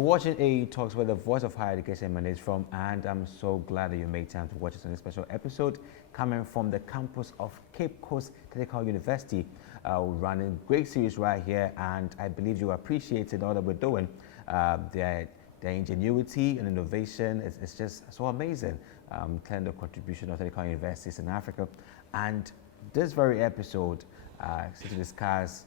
You're watching AAU Talks, where the voice of higher education emanates from, and I'm so glad that you made time to watch us on this special episode coming from the campus of Cape Coast Technical University. We're running a great series right here, and I believe you appreciated all that we're doing. Their ingenuity and innovation is just so amazing. Telling the contribution of technical universities in Africa, and this very episode is to discuss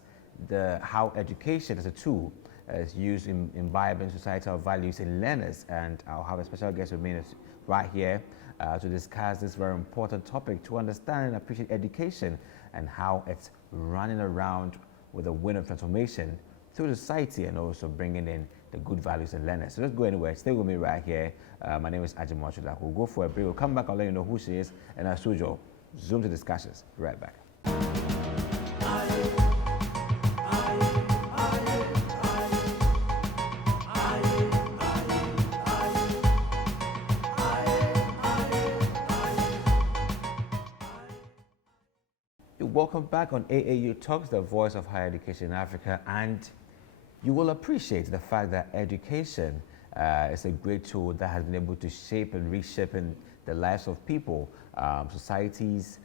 how education as a tool is used in imbibing societal values in learners, and I'll have a special guest with me right here to discuss this very important topic, to understand and appreciate education and how it's running around with a wind of transformation through society, and also bringing in the good values in learners. So let's go anywhere. Stay with me right here. My name is Ajay Mochula. We'll go for a break. We'll come back. I'll let you know who she is, and as usual, zoom to discussions. Be right back. Welcome back on AAU Talks, the voice of higher education in Africa, and you will appreciate the fact that education is a great tool that has been able to shape and reshape in the lives of people, societies,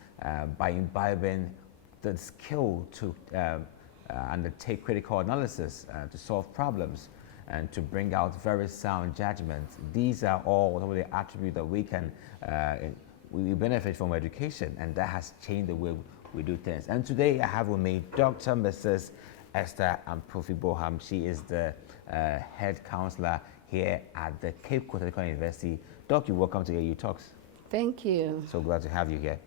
by imbibing the skill to undertake critical analysis, to solve problems, and to bring out very sound judgments. These are all some of the attributes that we benefit from education, and that has changed the way we do things. And today I have with me Dr. Mrs. Esther Amprofi Boham. She is the head counselor here at the Cape Coast Technical University. Doc, you're welcome to AAU Talks. Thank you. So glad to have you here.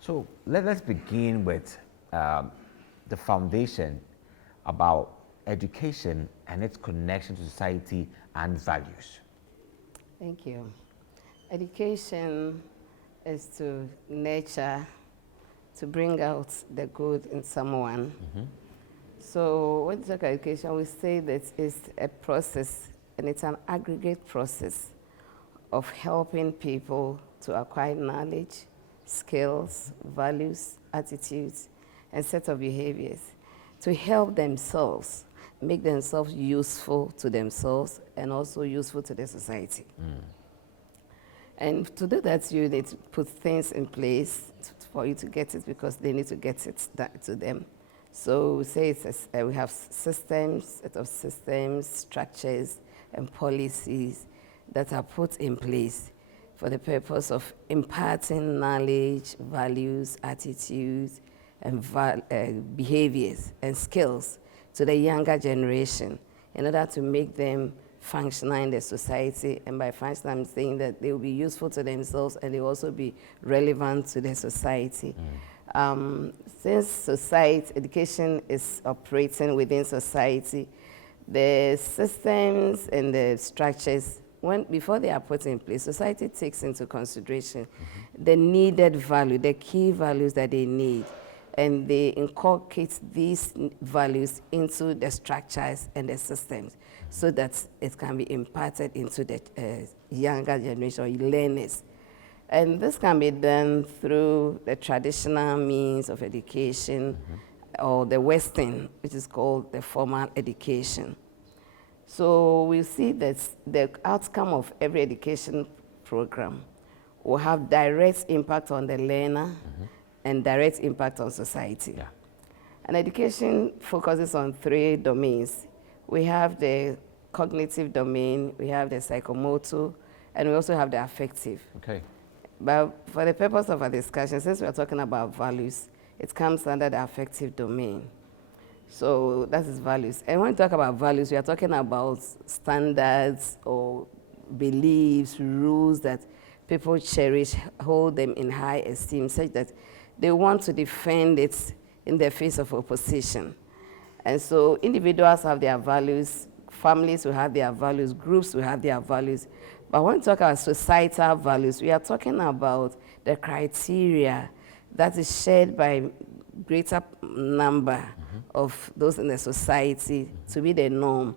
So let's begin with the foundation about education and its connection to society and values. Thank you. Education is to nurture, to bring out the good in someone. Mm-hmm. So when we talk about education, we say that it's a process, and it's an aggregate process of helping people to acquire knowledge, skills, values, attitudes, and set of behaviors to help themselves, make themselves useful to themselves and also useful to the society. Mm. And to do that, you need to put things in place for you to get it, because they need to get it to them. So we say we have systems, set of systems, structures, and policies that are put in place for the purpose of imparting knowledge, values, attitudes, and behaviors and skills to the younger generation in order to make them functional in the society. And by functional, I'm saying that they will be useful to themselves and they will also be relevant to the society. Mm. Since society, education is operating within society, the systems and the structures, before they are put in place, society takes into consideration the needed value, the key values that they need, and they inculcate these values into the structures and the systems so that it can be imparted into the younger generation, or learners. And this can be done through the traditional means of education, or the Western, which is called the formal education. So we see that the outcome of every education program will have direct impact on the learner and direct impact on society. Yeah. And education focuses on 3 domains. We have the cognitive domain, we have the psychomotor, and we also have the affective. Okay. But for the purpose of our discussion, since we are talking about values, it comes under the affective domain. So that is values. And when we talk about values, we are talking about standards or beliefs, rules that people cherish, hold them in high esteem, such that they want to defend it in the face of opposition. And so individuals have their values, families will have their values, groups will have their values. But when we talk about societal values, we are talking about the criteria that is shared by greater number of those in the society to be the norm.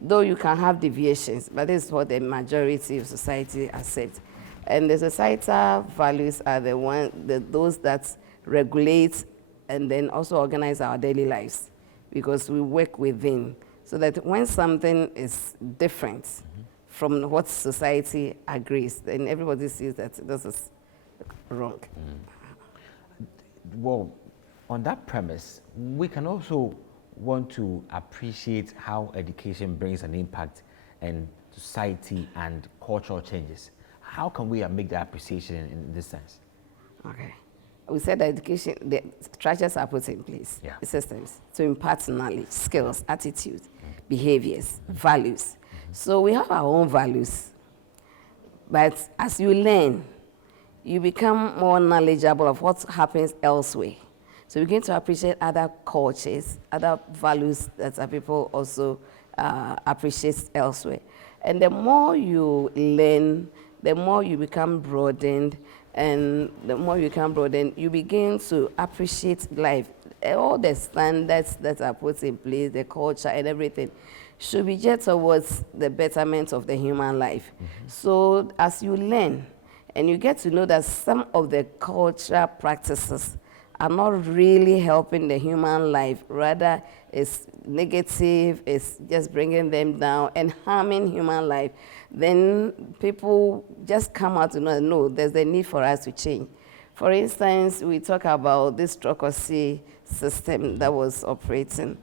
Though you can have deviations, but this is what the majority of society accepts. And the societal values are those that regulate and then also organize our daily lives, because we work within. so that when something is different from what society agrees, then everybody sees that this is wrong. Well, on that premise, we can also want to appreciate how education brings an impact in society and cultural changes. How can we make that appreciation in this sense? Okay. We said that education, the structures are put in place, Yeah. the systems, to impart knowledge, skills, attitudes, behaviors, values. So we have our own values. But as you learn, you become more knowledgeable of what happens elsewhere. So you begin to appreciate other cultures, other values that people also appreciate elsewhere. And the more you learn, the more you become broadened, and the more you become broadened, you begin to appreciate life. All the standards that are put in place, the culture and everything, should be just towards the betterment of the human life. So as you learn, and you get to know that some of the cultural practices are not really helping the human life, rather it's negative, it's just bringing them down and harming human life, then people just come out to know, no, there's a need for us to change. For instance, we talk about this bureaucracy system that was operating.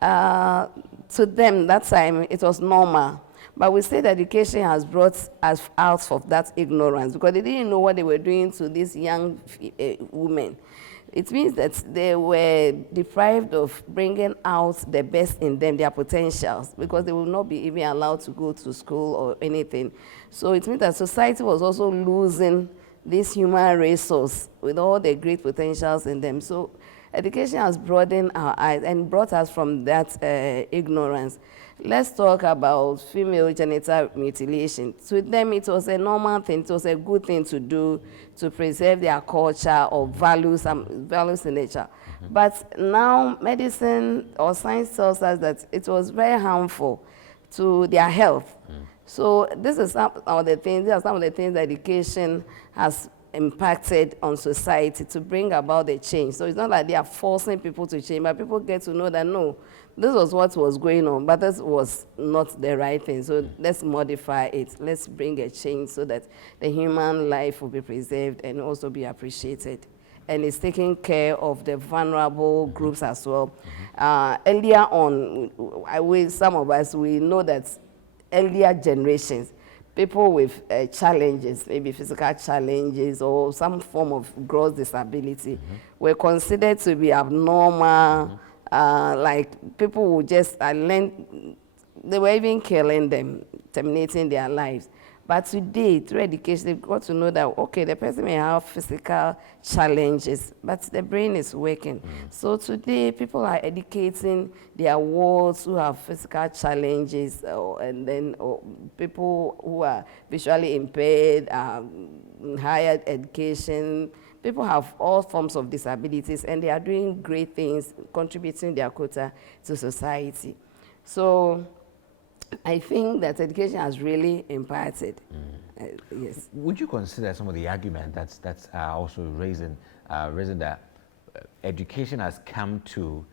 To them, that time, it was normal. But we say that education has brought us out of that ignorance because they didn't know what they were doing to these young women. It means that they were deprived of bringing out the best in them, their potentials, because they will not be even allowed to go to school or anything. So it means that society was also losing this human resource with all the great potentials in them. So education has broadened our eyes and brought us from that ignorance. Let's talk about female genital mutilation. To them, it was a normal thing. It was a good thing to do to preserve their culture or values in nature. But now medicine or science tells us that it was very harmful to their health. So this is some of the things. These are some of the things that education has impacted on society to bring about the change. So it's not like they are forcing people to change, but people get to know that no, this was what was going on, but this was not the right thing. So let's modify it. Let's bring a change so that the human life will be preserved and also be appreciated. And it's taking care of the vulnerable groups as well. Earlier on, some of us, we know that earlier generations, people with challenges, maybe physical challenges or some form of gross disability, were considered to be abnormal. Like people would just learn, they were even killing them, terminating their lives. But today, through education, they've got to know that, okay, the person may have physical challenges, but the brain is working. So today, people are educating their wards who have physical challenges, and then people who are visually impaired, higher education. People have all forms of disabilities, and they are doing great things, contributing their quota to society. So I think that education has really impacted. Yes. Would you consider some of the argument that's also raising that education has come to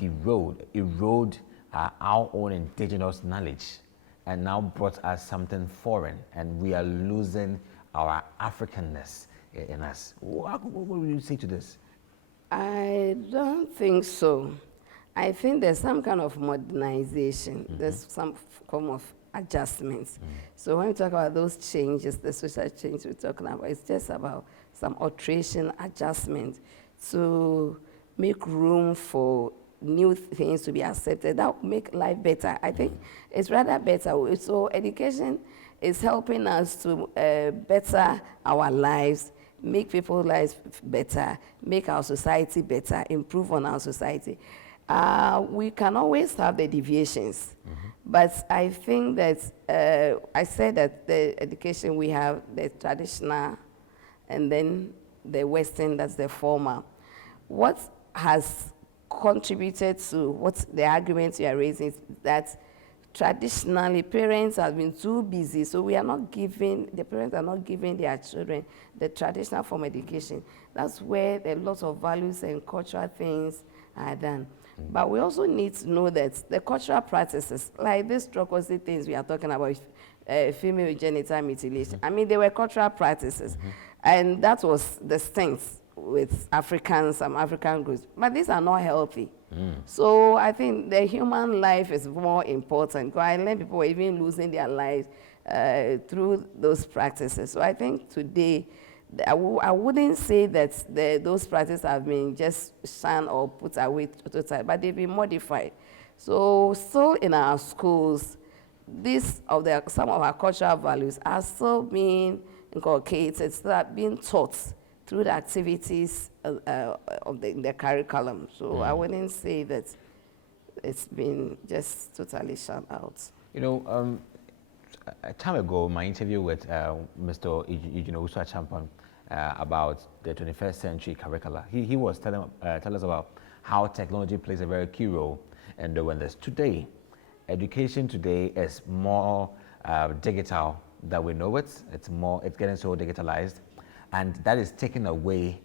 erode our own indigenous knowledge, and now brought us something foreign, and we are losing our Africanness in us? What would you say to this? I don't think so. I think there's some kind of modernization. There's some form of adjustments. So when we talk about those changes, the social change we're talking about, it's just about some alteration, adjustment to make room for new things to be accepted. That will make life better. I think it's rather better. So education is helping us to better our lives, make people's lives better, make our society better, improve on our society. We can always have the deviations, but I think that I said that the education we have, the traditional and then the Western, that's the formal. What has contributed to what the arguments you are raising is that traditionally parents have been too busy, so the parents are not giving their children the traditional form of education. That's where a lot of values and cultural things are done. But we also need to know that the cultural practices, like these Trokosi things we are talking about, female genital mutilation, I mean, they were cultural practices. And that was the strength with Africans, some African groups. But these are not healthy. So I think the human life is more important. I learned people were even losing their lives through those practices. So I think today, I wouldn't say that those practices have been just shunned or put away totally, but they've been modified. So still in our schools, some of our cultural values are still being inculcated, still being taught through the activities in the curriculum. So I wouldn't say that it's been just totally shut out. You know, a time ago, my interview with Mr. Usa Champon about the 21st century curricula, he was telling us about how technology plays a very key role in the wellness. Today, education today is more digital than we know it. It's getting so digitalized, and that is taking away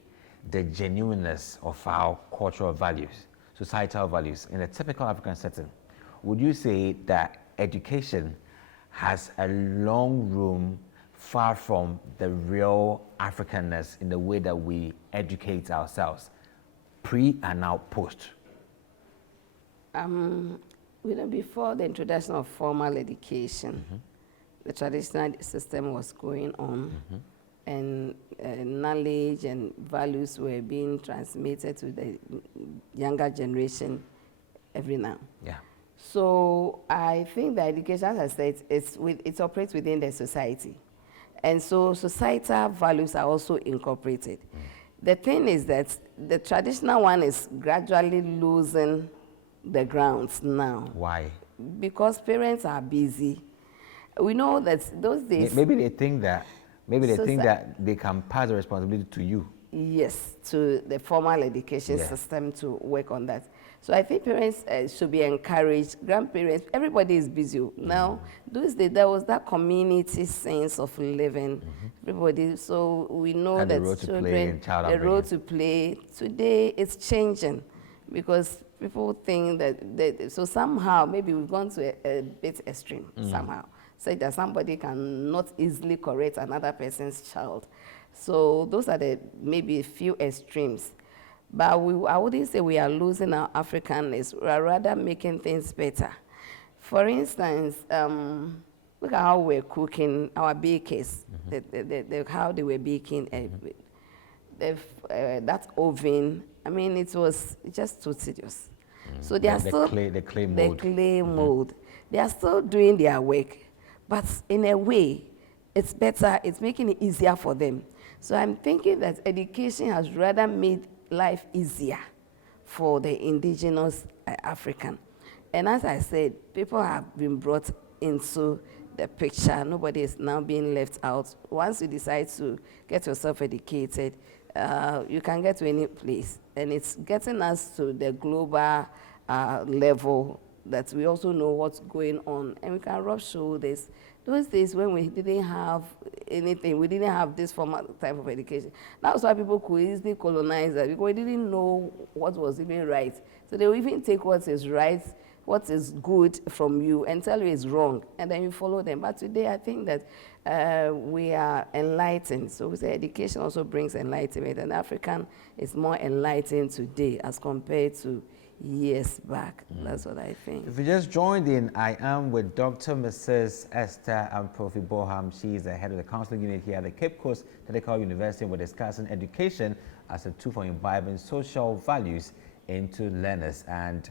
the genuineness of our cultural values, societal values. In a typical African setting, would you say that education has a long room far from the real Africanness in the way that we educate ourselves, pre and now post? Before the introduction of formal education, the traditional system was going on, and knowledge and values were being transmitted to the younger generation every now. Yeah. So I think that education, as I said, it operates within the society. And so societal values are also incorporated. The thing is that the traditional one is gradually losing the grounds now. Why? Because parents are busy. We know that those days... Maybe they think that they can pass the responsibility to you. Yes, to the formal education system to work on that. So I think parents should be encouraged, grandparents, everybody is busy. Now, those days, there was that community sense of living. Everybody, so we know that children, the role to play, today it's changing because people think that so somehow, maybe we've gone to a bit extreme somehow. So that somebody can not easily correct another person's child. So those are the maybe a few extremes. But I wouldn't say we are losing our Africanness. We are rather making things better. For instance, look at how we're cooking, our bakers, how they were baking that oven. I mean, it was just too tedious. So they are still the clay mold. They are still doing their work, but in a way, it's better. It's making it easier for them. So I'm thinking that education has rather made life easier for the indigenous African. And as I said, people have been brought into the picture. Nobody is now being left out. Once you decide to get yourself educated, you can get to any place. And it's getting us to the global level that we also know what's going on. And we can rub shoulders. Those days when we didn't have anything, we didn't have this formal type of education. That's why people could easily colonize that, because we didn't know what was even right. So they will even take what is right, what is good from you and tell you it's wrong, and then you follow them. But today I think that we are enlightened. So we say education also brings enlightenment, and African is more enlightened today as compared to years back. That's what I think. If you just joined in, I am with Dr. Mrs. Esther Amprofi Boham. She is the head of the counseling unit here at the Cape Coast Technical University. We're discussing education as a tool for imbibing social values into learners. And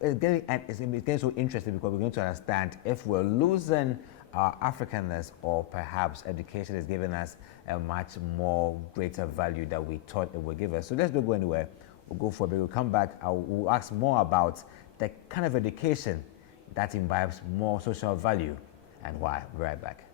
it's getting so interesting because we're going to understand if we're losing our Africanness, or perhaps education is giving us a much more greater value that we thought it would give us. So let's not go anywhere. We'll go for a bit. We'll come back. We'll ask more about the kind of education that imbibes more social value and why. We'll be right back.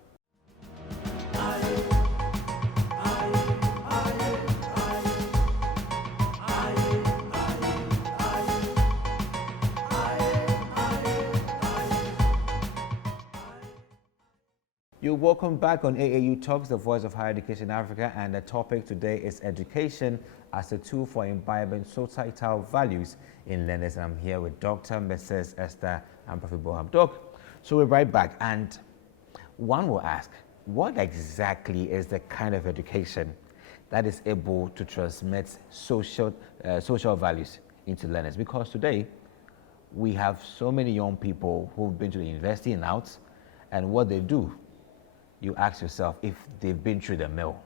You're welcome back on AAU Talks, the voice of higher education in Africa, and the topic today is education as a tool for imbibing societal values in learners. I'm here with Dr. Mrs. Esther Amprofi Boham. Doc, so we're right back, and one will ask, what exactly is the kind of education that is able to transmit social values into learners? Because today, we have so many young people who've been to the university and out, and what they do, you ask yourself if they've been through the mill.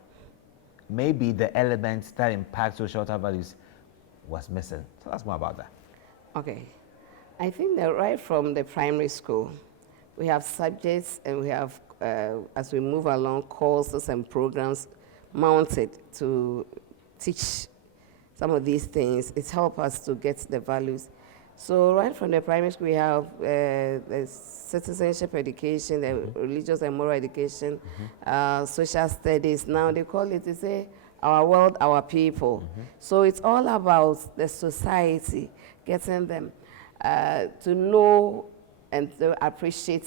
Maybe the elements that impact social values was missing. Tell us more about that. Okay. I think that right from the primary school, we have subjects and we have, as we move along, courses and programs mounted to teach some of these things. It helps us to get the values. So right from the primary school, we have the citizenship education, the religious and moral education, social studies. Now they call it, they say, our world, our people. So it's all about the society, getting them to know and to appreciate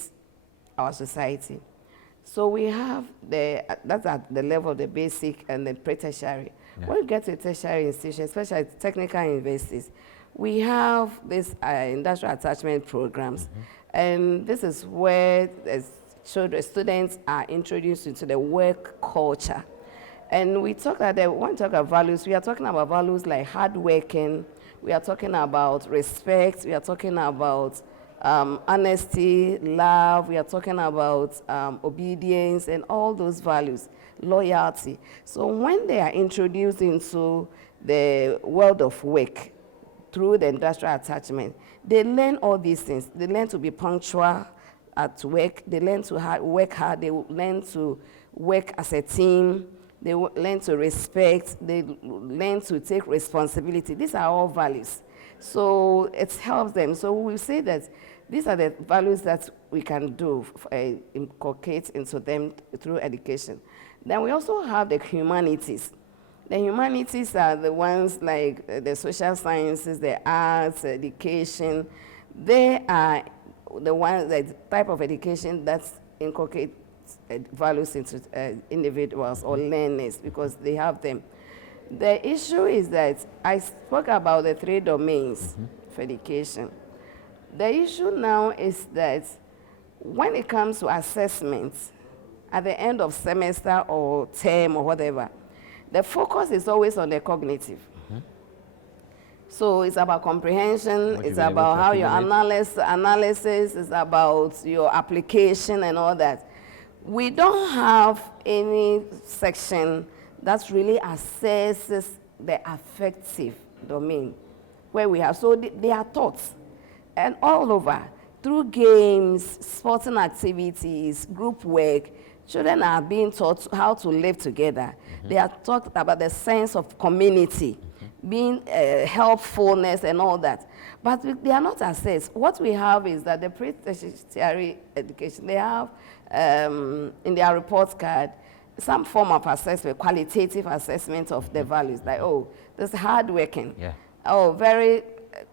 our society. So we have that's at the level of the basic and the pre-tertiary. When you get to tertiary institutions, especially technical universities, we have these industrial attachment programs, and this is where students are introduced into the work culture. And we talk when we talk about values, we are talking about values like hard working, we are talking about respect, we are talking about honesty, love, we are talking about obedience and all those values, loyalty. So when they are introduced into the world of work through the industrial attachment, they learn all these things. They learn to be punctual at work, they learn to work hard, they learn to work as a team, they learn to respect, they learn to take responsibility. These are all values. So it helps them. So we say that these are the values that we can do, inculcate into them through education. Then we also have the humanities. The humanities are the ones like the social sciences, the arts, education. They are the type of education that inculcates values into individuals or learners because they have them. The issue is that I spoke about the 3 domains for education. The issue now is that when it comes to assessments at the end of semester or term or whatever, the focus is always on the cognitive. So it's about comprehension, it's about how your analysis, it's about your application and all that. We don't have any section that really assesses the affective domain where we have. So they are taught, and all over, through games, sporting activities, group work, children are being taught how to live together. They are taught about the sense of community, being helpfulness and all that. But they are not assessed. What we have is that the pre-tertiary education, they have in their report card some form of assessment, qualitative assessment of the values, like, oh, this hardworking, oh, very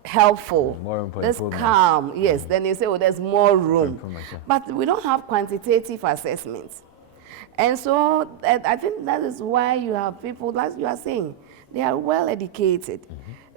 helpful, more room for this calm, yes. Then you say, oh, there's more room. But we don't have quantitative assessments. And so I think that is why you have people, like you are saying, they are well educated.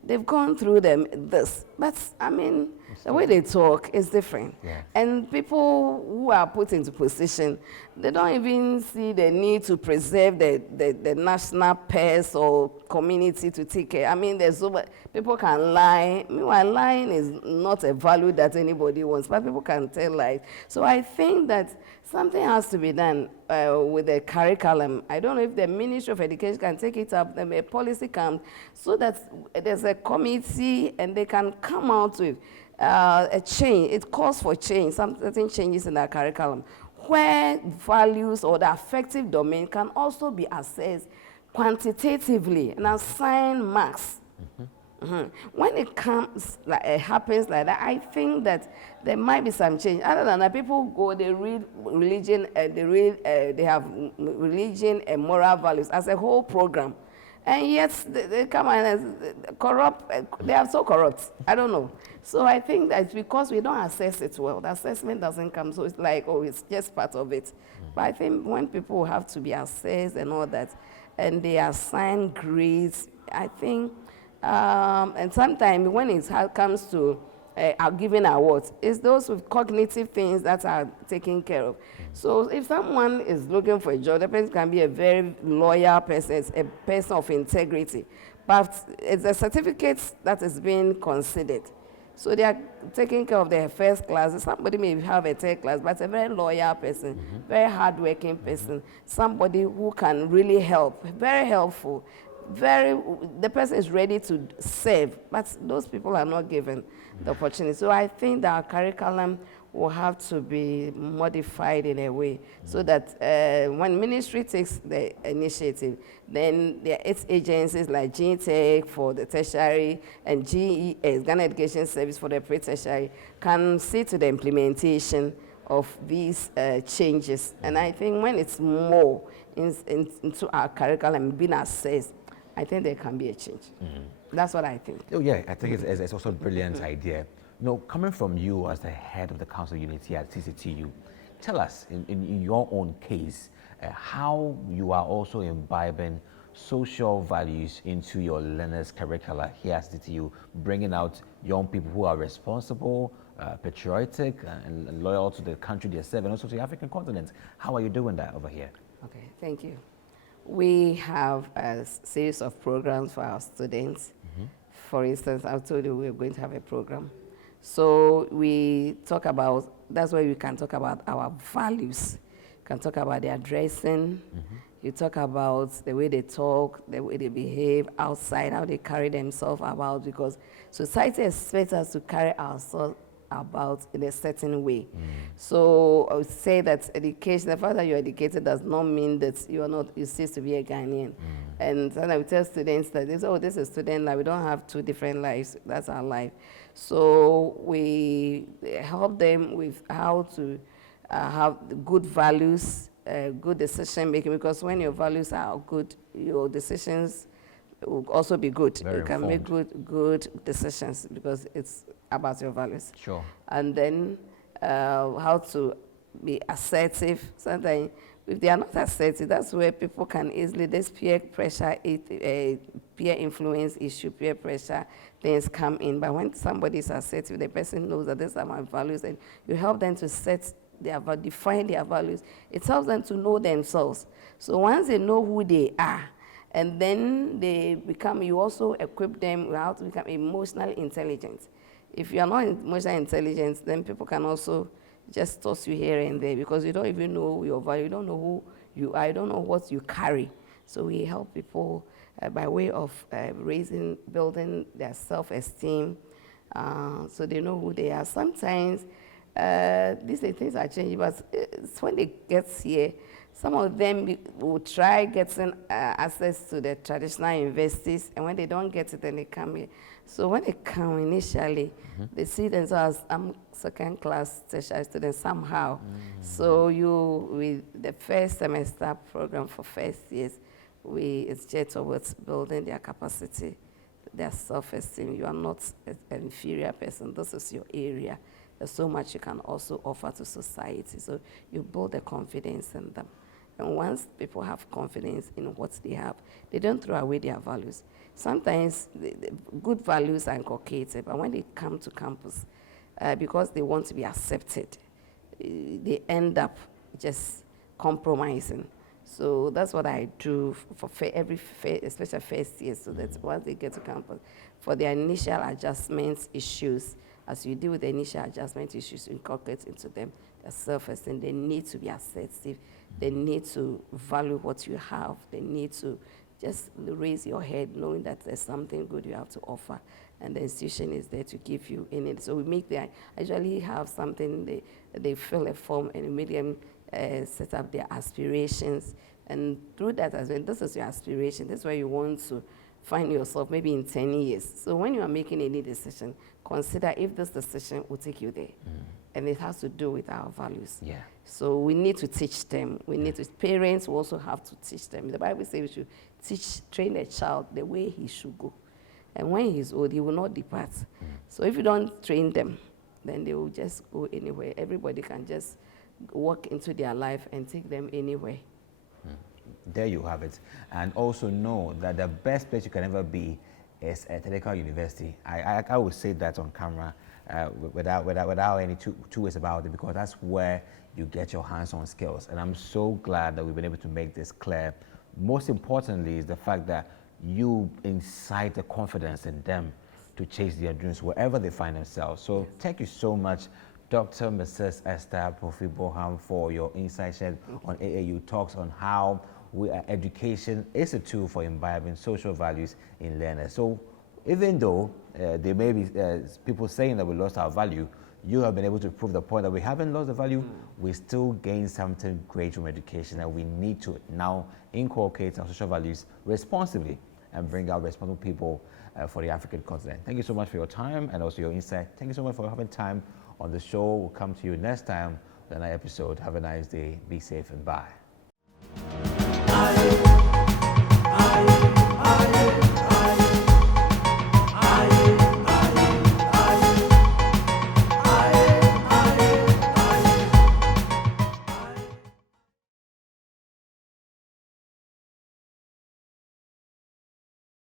They've gone through this. But, I mean, the way they talk is different. And people who are put into position, they don't even see the need to preserve the national pest or community to take care. I mean, there's so much, people can lie. Meanwhile, lying is not a value that anybody wants, but people can tell lies. So I think that something has to be done with the curriculum. I don't know if the Ministry of Education can take it up, a policy comes, so that there's a committee and they can come out with a change. It calls for change, certain changes in the curriculum, where values or the affective domain can also be assessed quantitatively and assign marks. When it comes, happens like that, I think that there might be some change. Other than that, people go, they read religion, they have religion and moral values as a whole program. And yet, they come and corrupt, they are so corrupt. I don't know. So I think that it's because we don't assess it well. The assessment doesn't come, so it's like, oh, it's just part of it. But I think when people have to be assessed and all that, and they assign grades I think, and sometimes when it comes to giving awards, it's those with cognitive things that are taken care of. So if someone is looking for a job, the person can be a very loyal person, a person of integrity, but it's a certificate that is being considered. So they are taking care of their first class. Somebody may have a third class, but a very loyal person, very hardworking person, somebody who can really help, very helpful, the person is ready to serve, but those people are not given the opportunity. So I think that our curriculum will have to be modified in a way so that when ministry takes the initiative, then its agencies like GTech for the tertiary and GES, Ghana Education Service for the pre-tertiary, can see to the implementation of these changes. And I think when it's more into our curriculum being assessed, I think there can be a change. That's what I think. Oh yeah, I think it's also a brilliant idea. You know, coming from you as the head of the Council of Unity at CCTU, tell us in your own case how you are also imbibing social values into your learners' curricula here at CCTU, bringing out young people who are responsible, patriotic, and loyal to the country they serve, and also to the African continent. How are you doing that over here? Okay, thank you. We have a series of programs for our students. For instance, I told you we're going to have a program. So we talk about, that's where we can talk about our values. You can talk about their dressing. You talk about the way they talk, the way they behave outside, how they carry themselves about, because society expects us to carry ourselves about in a certain way. So I would say that education, the fact that you're educated does not mean that you cease to be a Ghanaian. And then I would tell students that this is a student life, we don't have two different lives, that's our life. So we help them with how to have good values, good decision making, because when your values are good, your decisions will also be good. You can make good decisions because it's about your values. Sure. And then how to be assertive. Sometimes if they are not assertive, that's where people can easily, this peer pressure, peer influence issue, peer pressure, things come in. But when somebody is assertive, the person knows that these are my values, and you help them to define their values. It helps them to know themselves. So once they know who they are, and then you also equip them with how to become emotionally intelligent. If you are not emotionally intelligent, then people can also just toss you here and there because you don't even know your value, you don't know who you are, you don't know what you carry. So we help people by way of building their self-esteem, so they know who they are. Sometimes these things are changing, but it's when they get here, some of them will try getting access to the traditional universities, and when they don't get it, then they come here. So when they come initially, they see themselves as second-class tertiary students somehow. So with the first semester program for first years, it's geared towards building their capacity, their self-esteem. You are not an inferior person. This is your area. There's so much you can also offer to society. So you build the confidence in them. And once people have confidence in what they have, they don't throw away their values. Sometimes the good values are inculcated, but when they come to campus, because they want to be accepted, they end up just compromising. So that's what I do for especially first year, so that once they get to campus, for their initial adjustments issues, as you deal with the initial adjustment issues, inculcate into them their self-esteem. They need to be assertive. They need to value what you have. They need to just raise your head knowing that there's something good you have to offer, and the institution is there to give you in it. So we actually have something, they fill a form and make them set up their aspirations, and through that as well, this is your aspiration, this is where you want to find yourself maybe in 10 years. So when you are making any decision, consider if this decision will take you there. And it has to do with our values. Yeah. So we need to teach them. Parents will also have to teach them. The Bible says we should train a child the way he should go. And when he's old, he will not depart. So if you don't train them, then they will just go anywhere. Everybody can just walk into their life and take them anywhere. there you have it. And also know that the best place you can ever be is a technical university. I would say that on camera without any two ways about it, because that's where you get your hands-on skills. And I'm so glad that we've been able to make this clear. Most importantly is the fact that you incite the confidence in them to chase their dreams wherever they find themselves. So thank you so much, Dr. Mrs. Esther Amprofi Boham, for your insight shed on AAU Talks on how education is a tool for imbibing social values in learners. So even though there may be people saying that we lost our value, you have been able to prove the point that we haven't lost the value. We still gain something great from education, and we need to now inculcate our social values responsibly and bring out responsible people for the African continent. Thank you so much for your time and also your insight. Thank you so much for having time on the show. We'll come to you next time with another episode. Have a nice day. Be safe and bye.